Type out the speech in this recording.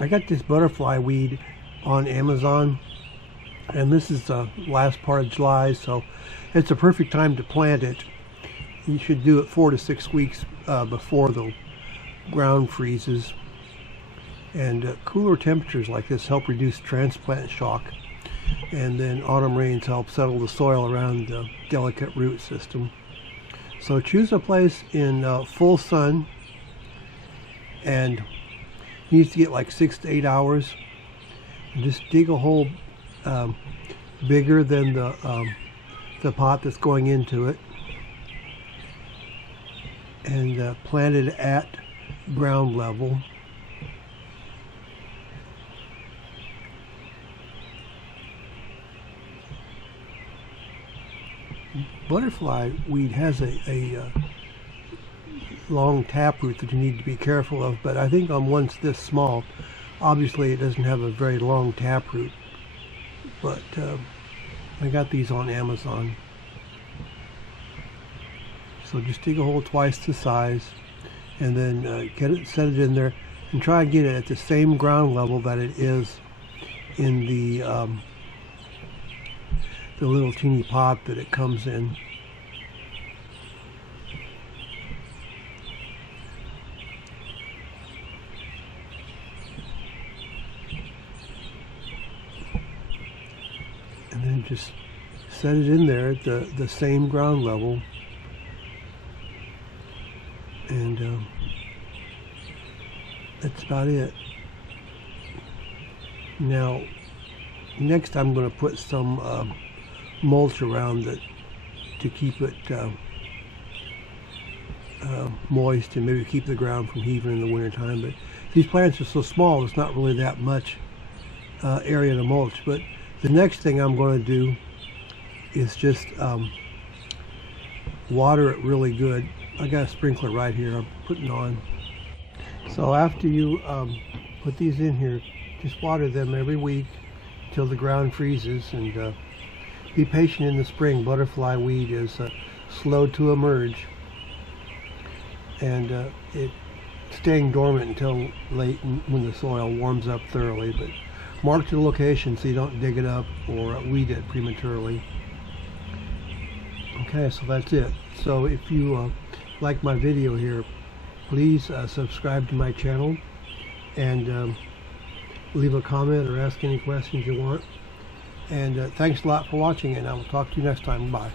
I got this butterfly weed on Amazon, and this is the last part of July, so it's a perfect time to plant it. You should do it 4 to 6 weeks before the ground freezes. And cooler temperatures like this help reduce transplant shock, and then autumn rains help settle the soil around the delicate root system. So choose a place in full sun, and you need to get like 6 to 8 hours. And just dig a hole bigger than the pot that's going into it, and plant it at ground level. Butterfly weed has a long taproot that you need to be careful of, but I think on ones this small, obviously it doesn't have a very long taproot. But I got these on Amazon. So just dig a hole twice the size, and then set it in there, and try and get it at the same ground level that it is in the little teeny pot that it comes in. And then just set it in there at the same ground level, and that's about it. Now, next I'm going to put some mulch around it to keep it moist, and maybe keep the ground from heaving in the wintertime. But these plants are so small, it's not really that much area to mulch. But the next thing I'm going to do is just water it really good. I got a sprinkler right here I'm putting on. So after you put these in here, just water them every week till the ground freezes, and be patient in the spring. Butterfly weed is slow to emerge, and it's staying dormant until late when the soil warms up thoroughly. But mark the location so you don't dig it up or weed it prematurely. Okay, so that's it. So if you like my video here, please subscribe to my channel, and leave a comment or ask any questions you want. And thanks a lot for watching, and I will talk to you next time. Bye.